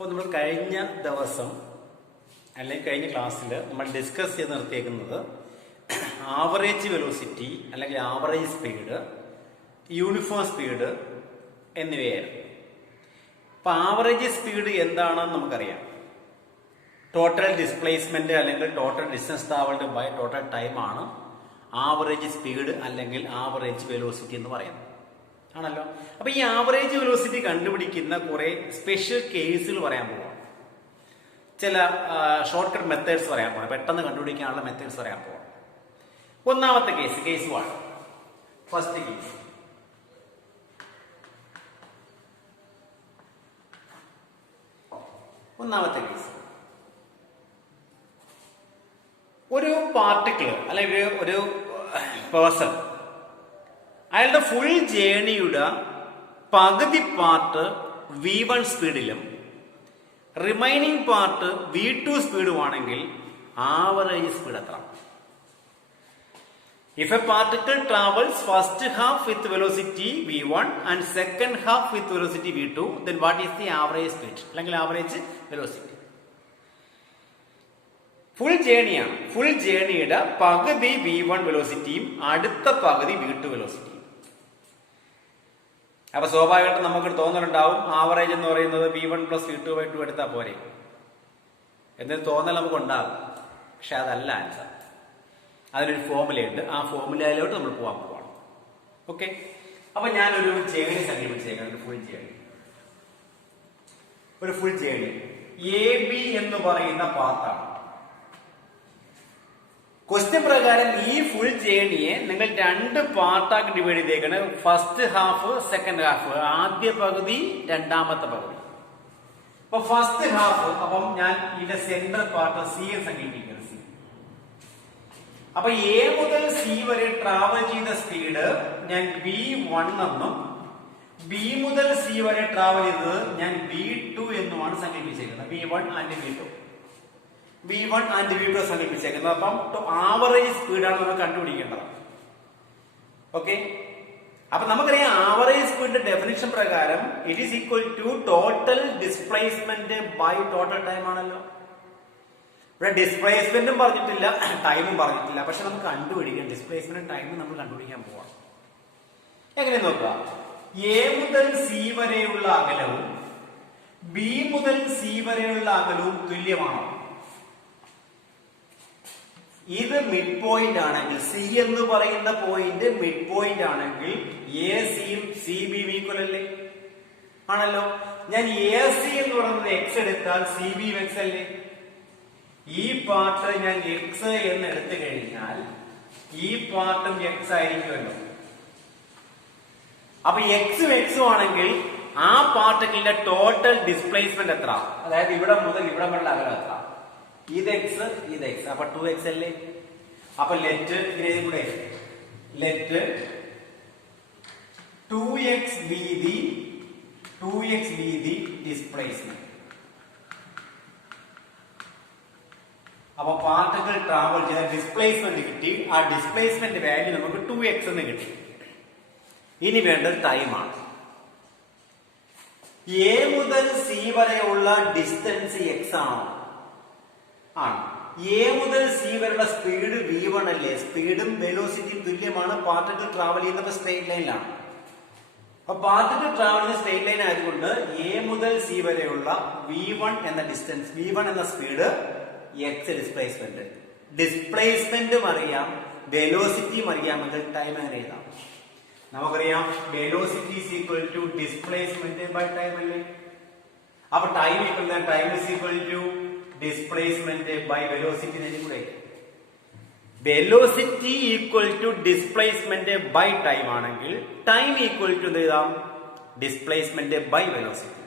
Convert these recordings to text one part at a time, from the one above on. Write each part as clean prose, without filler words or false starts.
അപ്പോൾ നമ്മൾ കഴിഞ്ഞ ദിവസം അല്ലെങ്കിൽ കഴിഞ്ഞ ക്ലാസ്സിൽ നമ്മൾ ഡിസ്കസ് ചെയ്ത് നിർത്തിയേക്കുന്നത് ആവറേജ് വെലോസിറ്റി അല്ലെങ്കിൽ ആവറേജ് സ്പീഡ്, യൂണിഫോം സ്പീഡ് എന്നിവയായിരുന്നു. അപ്പോൾ ആവറേജ് സ്പീഡ് എന്താണെന്ന് നമുക്കറിയാം. ടോട്ടൽ ഡിസ്പ്ലേസ്മെന്റ് അല്ലെങ്കിൽ total distance travelled by total time ആണ് ആവറേജ് സ്പീഡ് അല്ലെങ്കിൽ ആവറേജ് വെലോസിറ്റി എന്ന് പറയുന്നത് ആണല്ലോ. അപ്പൊ ഈ ആവറേജ് വെലോസിറ്റി കണ്ടുപിടിക്കുന്ന കുറെ സ്പെഷ്യൽ കേസുകൾ പറയാൻ പോവാം. ചില ഷോർട്ട് കട്ട് മെത്തേഡ്സ് പറയാൻ പോവാം. പെട്ടെന്ന് കണ്ടുപിടിക്കാനുള്ള മെത്തേഡ്സ് പറയാൻ പോവാം. ഒന്നാമത്തെ കേസ്, കേസ് 1. ഫസ്റ്റ് കേസ്, ഒന്നാമത്തെ കേസ്, ഒരു പാർട്ടിക്കിൾ അല്ലെങ്കിൽ ഒരു പേഴ്സൺ അയാളുടെ ഫുൾ ജേണിയുടെ പകുതി പാർട്ട് V1 സ്പീഡിലും റിമൈനിങ് പാർട്ട് V2 സ്പീഡുമാണെങ്കിൽ ആവറേജ് സ്പീഡ് എത്ര? If a particle travels first half with velocity V1 and second half with velocity V2, then what is the average speed? അല്ലെങ്കിൽ average velocity? Full ജേണിയാണ്. Full ജേണിയുടെ പകുതി V1 വെലോസിറ്റിയും അടുത്ത പകുതി V2 വെലോസിറ്റിയും. അപ്പൊ സ്വാഭാവികമായിട്ടും നമുക്ക് തോന്നലുണ്ടാവും ആവറേജ് എന്ന് പറയുന്നത് V1 + V2/2 എടുത്താൽ പോരെ എന്നൊരു തോന്നൽ നമുക്ക് ഉണ്ടാകും. പക്ഷെ അതല്ല ആൻസർ. അതിനൊരു ഫോർമുലയുണ്ട്. ആ ഫോർമുലയിലോട്ട് നമ്മൾ പോകാൻ പോവാണ്. ഓക്കെ, അപ്പൊ ഞാനൊരു ജേണി സങ്കല്പിച്ചേക്കാം. ഒരു ഫുൾ ജേണി AB എന്ന് പറയുന്ന പാത്താണ്. ക്വസ്റ്റ്യൻ പ്രകാരം ഈ ഫുൾ ജേണിയെ നിങ്ങൾ 2 പാർട്ടാക്കി ഡിവൈഡ് ചെയ്തേക്കാണ്. First half, second half. ആദ്യ പകുതി, രണ്ടാമത്തെ പകുതി. അപ്പൊ ഫസ്റ്റ് ഹാഫ്, അപ്പം ഞാൻ ഇതിന്റെ സെൻട്രൽ പാർട്ട് C സങ്കല്പിക്കുന്നത്. C. അപ്പൊ A മുതൽ C വരെ ട്രാവൽ ചെയ്ത സ്പീഡ് ഞാൻ V1 എന്നും B മുതൽ C വരെ ട്രാവൽ ചെയ്തത് ഞാൻ V2 എന്നുമാണ് സങ്കല്പിച്ചേക്കുന്നത്. V1 and V2 സങ്കല്പിച്ചേക്കുന്നത്. അപ്പം ആവറേജ് സ്പീഡാണ് നമ്മൾ കണ്ടുപിടിക്കേണ്ടത്. ഓക്കെ, അപ്പൊ നമുക്കറിയാം ആവറേജ് സ്പീഡിന്റെ ഡെഫിനിഷൻ പ്രകാരം it is equal to total displacement by total time ആണല്ലോ. ഇവിടെ ഡിസ്പ്ലേസ്മെന്റും പറഞ്ഞിട്ടില്ല, ടൈമും പറഞ്ഞിട്ടില്ല. പക്ഷെ നമുക്ക് കണ്ടുപിടിക്കാം. ഡിസ്പ്ലേസ്മെന്റും ടൈമും നമ്മൾ കണ്ടുപിടിക്കാൻ പോവാം. എങ്ങനെ നോക്കുക? A മുതൽ C വരെയുള്ള അകലവും B മുതൽ C വരെയുള്ള അകലവും തുല്യമാണോ? ഇത് മിഡ് പോയിന്റ് ആണെങ്കിൽ, C എന്ന് പറയുന്ന പോയിന്റ് മിഡ് പോയിന്റ് ആണെങ്കിൽ AC യും CB ഈക്വൽ അല്ലേ? ആണല്ലോ. ഞാൻ AC എന്ന് പറയുന്നത് X എടുത്താൽ CB X അല്ലേ? ഈ പാർട്ട് ഞാൻ X എന്ന് എടുത്തു കഴിഞ്ഞാൽ ഈ പാർട്ടും X ആയിരിക്കുമല്ലോ. അപ്പൊ X ആണെങ്കിൽ ആ പാർട്ടിക്കിളിന്റെ ടോട്ടൽ ഡിസ്പ്ലേസ്മെന്റ് എത്ര? അതായത് ഇവിടെ മുതൽ ഇവിടെ വരെയുള്ള അകലം എത്ര? ഇത് X, ഇത് X. അപ്പൊ 2X അല്ലേ? അപ്പൊ let 2X be the displacement. അപ്പൊ പാർട്ടിക്കിൾ ട്രാവൽ ചെയ്ത ഡിസ്പ്ലേസ്മെന്റ് കിട്ടി. ആ ഡിസ്പ്ലേസ്മെന്റ് വാല്യൂ നമുക്ക് 2X എന്ന് കിട്ടി. ഇനി വേണ്ടത് ടൈമാണ്. A മുതൽ C വരെയുള്ള ഡിസ്റ്റൻസ് X ആണോ? ആണ്. A മുതൽ C വരെയുള്ള സ്പീഡ് V1 അല്ലേ? സ്പീഡും വെലോസിറ്റിയും തുല്യമാണ്. പാർട്ടിക്കിൾ ട്രാവൽ ചെയ്യുന്ന സ്ട്രെയിറ്റ് ലൈനിലാണ്. അപ്പൊ പാർട്ടിക്കിൾ ട്രാവൽ ചെയ്യുന്ന സ്ട്രെയിറ്റ് ലൈൻ ആയതുകൊണ്ട് A മുതൽ C വരെയുള്ള V1 എന്ന ഡിസ്റ്റൻസ്, V1 എന്ന സ്പീഡ്, X ഡിസ്പ്ലേസ്മെന്റ്. ഡിസ്പ്ലേസ്മെന്റും അറിയാം, വെലോസിറ്റിയും അറിയാമെങ്കിൽ ടൈം എങ്ങനെ എഴുതാം? നമുക്കറിയാം velocity is equal to displacement by time അല്ലേ? അപ്പൊ time is equal to displacement by velocity. Velocity equal to displacement by time ആണെങ്കിൽ ടൈം ഈക്വൽ ടു എന്ത് എഴുതാം? Displacement by velocity.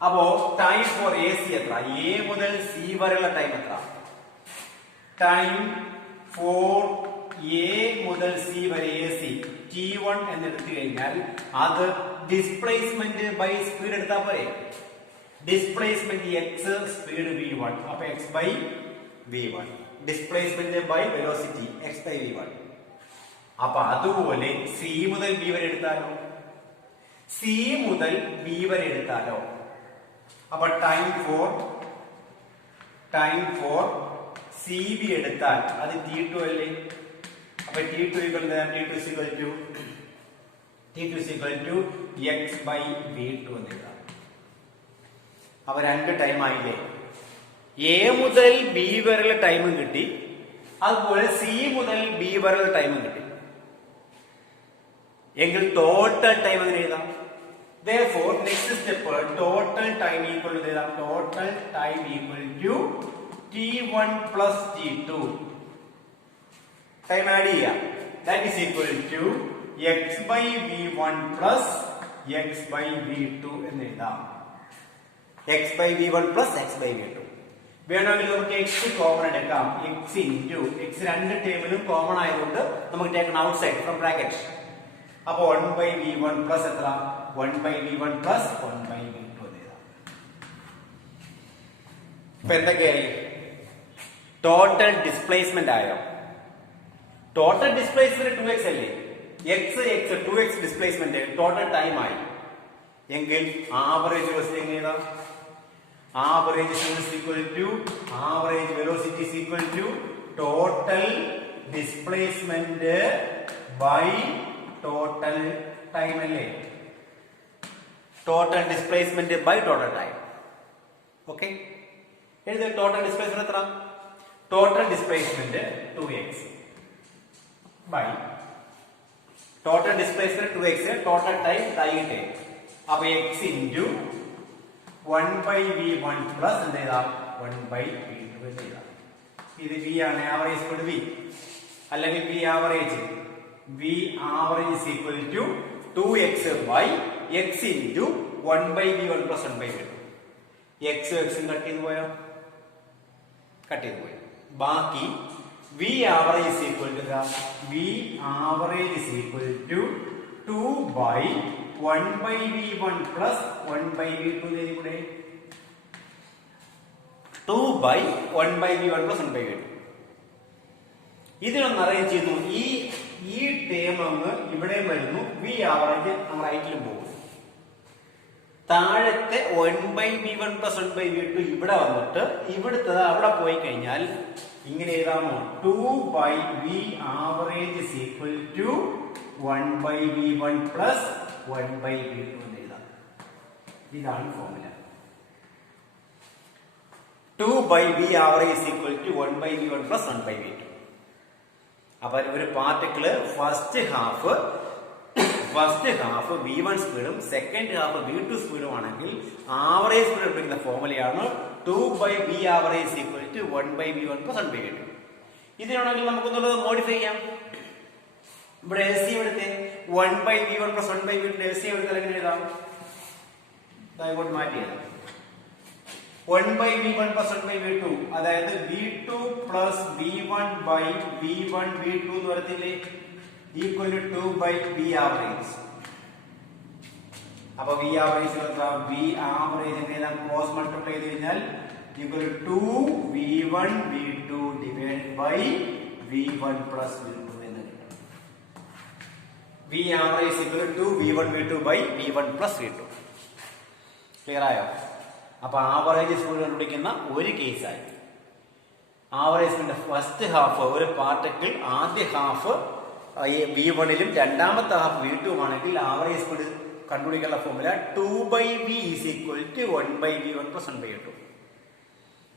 അപ്പോ ടൈം ഫോർ AC എത്ര? A മുതൽ C വരെയുള്ള time എത്ര? ടൈം ഫോർ A മുതൽ C വരെ AC T1 എന്നെടുത്തു കഴിഞ്ഞാൽ അത് ഡിസ്പ്ലേസ്മെന്റ് ബൈ സ്പീഡ് എടുത്താൽ പോരെ? Displacement X, speed V1. അപ്പൊ X by V1. Displacement by velocity X by V1. അപ്പൊ അതുപോലെ C മുതൽ B വരെ എടുത്താലോ? C മുതൽ B വരെ എടുത്താലോ? അപ്പൊ ടൈം ഫോർ സി ബി എടുത്താൽ അത് T2 അല്ലേ? അപ്പൊ T2 x by v2 എന്ന് എഴുതാം. അപ്പൊ രണ്ട് ടൈം ആയില്ലേ? എ മുതൽ ബി വരെയുള്ള ടൈമും കിട്ടി, അതുപോലെ സി മുതൽ ബി വരെയുള്ള ടൈമും കിട്ടി. എങ്കിൽ ടോട്ടൽ ടൈം എങ്ങനെ എഴുതാം? Therefore, next step, total time equal to T1 plus T2. Time add ചെയ്യാം. That is equal to x by v1 plus x by v2 എന്ന് എഴുതാം. x by v1 plus x by v2. വേണമെങ്കിൽ നമുക്ക് x common എടുക്കാം. x into x രണ്ട് ടേമിലും common ആയതുകൊണ്ട് നമുക്ക് taken outside from bracket. അപ്പൊ 1 by v1 plus എത്ര? 1 by v1 plus 1 by v2 എന്ന് എഴുതാം. ഇപ്പൊ എന്തൊക്കെയായി? ടോട്ടൽ ഡിസ്പ്ലേസ്മെന്റ് ആയോ? ടോട്ടൽ ഡിസ്പ്ലേസ്മെന്റ് 2x അല്ലേ? x 2x displacement total time ആയി. എങ്കിൽ ആവറേജ് വെലോസിറ്റി എങ്ങനെ എഴുതാം? Average velocity is equal to total displacement by total time അല്ലേ? Total displacement by total time. Okay, എഴുതി. ടോട്ടൽ ഡിസ്പ്ലേസ്മെന്റ് എത്ര? Total displacement 2x by total displacement 2x, total time തൈകിട്ടേ. അപ്പൊ x into 1 by v1 plus എന്ത് ചെയ്താം? 1 by v2 എന്ന് എഴുതാം. ഇത് v ആണ്, ആവറേജ് കൊണ്ട് v, അല്ലെങ്കിൽ v average is equal to 2x by x into 1 by v1 plus 1 by v2. x cut ചെയ്ത് പോയോ? കട്ട് ചെയ്ത് പോയി. ബാക്കി v average is equal to 2 by 1 by v1 plus 1 by v2 കൂടെ 2 by 1 by v1 plus 1 by v2. ഇതിനൊന്ന് arrange ചെയ്യുന്നു. ഈ term അങ്ങ് ഇവിടെ വരുന്നു. v ആവറേജ് നമ്മൾ റൈറ്റിലും പോകും. താഴത്തെ 1 by v1 plus 1 by v2 ഇവിടെ വന്നിട്ട് ഇവിടുത്തെ അവിടെ പോയി കഴിഞ്ഞാൽ ഇങ്ങനെ എഴുതാമോ? 2 by v average is equal to 1 by v1 plus 1 by v2 എന്ന് എഴുതാം. ഇതാണ് formula. 2 by v average is equal to 1 by v1 plus 1 by v2. അപ്പൊ ഒരു പാർട്ടിക്കിള് ഫസ്റ്റ് ഹാഫ് v1 സ്പീഡും സെക്കൻഡ് ഹാഫ് v2 സ്പീഡും ആണെങ്കിൽ ആവറേജ് സ്പീഡ് എടുക്കുന്ന ഫോർമുലയാണ് 2 by v average is equal to 1 by v1 plus 1 by v2. ഇതിനാണെങ്കിൽ നമുക്കൊന്നുള്ളത് modify ചെയ്യാം. ഇവിടെ LCM എടുത്ത് 1 by v1 plus 1 by v2 LCM എടുത്താൽ എങ്ങനെ എഴുതാം? ഇങ്ങോട്ട് മാറ്റിയത് 1 by v1 plus 1 by v2, അതായത് v2 plus v1 by v1 v2 എന്ന് പറയത്തില്ലേ? Equal to 2 by v average. അപ്പൊ v average v average എന്നെല്ലാം ക്രോസ് മൾട്ടിപ്ലൈ ചെയ്ത് കഴിഞ്ഞാൽ equal to 2 v1 v2 divide by v1 plus v2 എന്ന് കിട്ടും. v average equal to v1 v2 by v1 plus v2. Clear ആയോ? അപ്പൊ average speed കണ്ടുപിടിക്കുന്ന ഒരു കേസായി. ആവറേജ് സ്പീഡിന്റെ ഫസ്റ്റ് ഹാഫ് ഒരു പാർട്ടിക്കിൾ ആദ്യ ഹാഫ് v1ലും രണ്ടാമത്തെ ഹാഫ് v2 ആണെങ്കിൽ ആവറേജ് സ്പീഡ് കണ്ടുപിടിക്കാനുള്ള formula 2 by v is equal to 1 by v1 plus 1 by v2.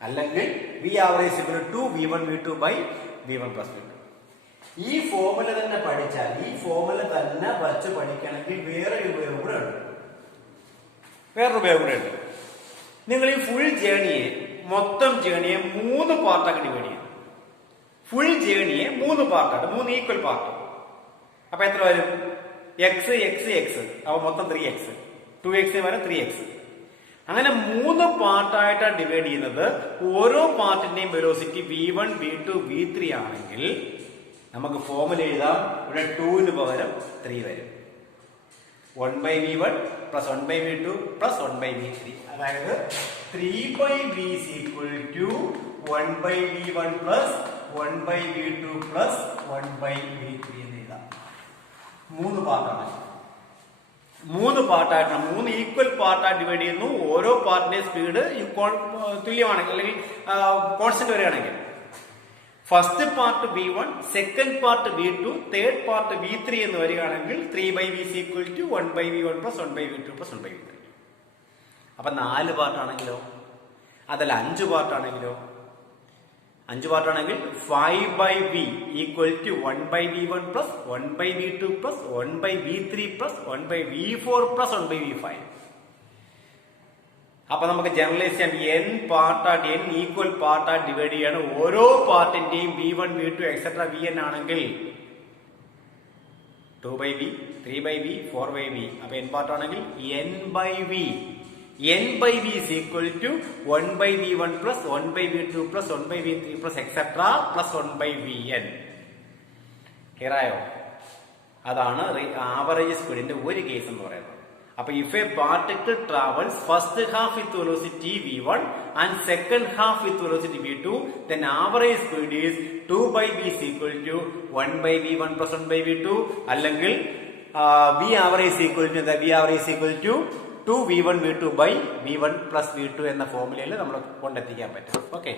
അല്ലെങ്കിൽ v average is equal to v1 v2 by v1 plus v2. ഈ formula തന്നെ പഠിച്ചാൽ, ഈ ഫോർമുല തന്നെ വച്ച് പഠിക്കണമെങ്കിൽ വേറൊരു ഉപയോഗം കൂടെ ഉണ്ട്. നിങ്ങൾ ഈ ഫുൾ ജേണിയെ, മൊത്തം ജേണിയെ 3 പാർട്ടാക്കി ഡിവൈഡ് ചെയ്യും. ഫുൾ ജേണിയെ 3 പാർട്ടാണ്, 3 ഈക്വൽ പാർട്ട്. അപ്പൊ എത്ര വരും? x അപ്പൊ മൊത്തം 3x, 2x വരെ 3x. അങ്ങനെ 3 പാർട്ടായിട്ടാണ് ഡിവൈഡ് ചെയ്യുന്നത്. ഓരോ പാർട്ടിന്റെയും വെലോസിറ്റി v1 v2 v3 ആണെങ്കിൽ നമുക്ക് ഫോർമുല എഴുതാം. ഇവിടെ 2ന് പകരം 3 വരും. 1 by v1 plus 1 by v2 plus 1 by v3. അതായത് 3 by v is equal to 1 by v1 plus 1 by v2 plus 1 by v3 എന്ന് എഴുതാം. 3 പാർട്ടാണ്. മൂന്ന് പാർട്ടായിട്ടാണ്, 3 ഈക്വൽ പാർട്ടായിട്ട് ഡിവൈഡ് ചെയ്യുന്നു. ഓരോ പാർട്ടിന്റെ സ്പീഡ് തുല്യമാണെങ്കിൽ അല്ലെങ്കിൽ കോൺസ്റ്റന്റ് വരികയാണെങ്കിൽ first part V1, second part V2, third part V3 എന്ന് വരികയാണെങ്കിൽ 3/v is equal to 1/v1 plus 1/v2 plus 1/v3. അപ്പൊ 4 പാർട്ടാണെങ്കിലോ, അതല്ല 5 പാർട്ടാണെങ്കിലോ, 5 പാർട്ടാണെങ്കിൽ 5/v equal to 1/v1 plus 1/v2 plus 1/v3 plus 1/v4 plus 1/v5. അപ്പൊ നമുക്ക് generalise ചെയ്യാൻ n പാർട്ടായിട്ട്, n equal പാർട്ടായിട്ട് divide ചെയ്യാണ്. ഓരോ പാർട്ടിന്റെയും V1, V2 എക്സെട്ര Vn ആണെങ്കിൽ 2/v, 3/v, 4/v. അപ്പൊ n പാർട്ടാണെങ്കിൽ n/v. n/v is equal to 1/v1 plus 1/v2 plus 1/v3 plus etc plus 1/vn. Clear ആയോ? അതാണ് ആവറേജ് സ്പീഡിന്റെ ഒരു കേസ് എന്ന് പറയുന്നത്. അപ്പൊ if A particle travels first half with velocity v1 and second half with velocity v2, then average speed is 2/v is equal to 1/v1 plus 1/v2, അല്ലെങ്കിൽ v average is equal to 2v1 v2 by v1 plus v2 എന്ന ഫോർമുലയിൽ നമ്മൾ കൊണ്ടെത്തിക്കാൻ പറ്റും. Okay.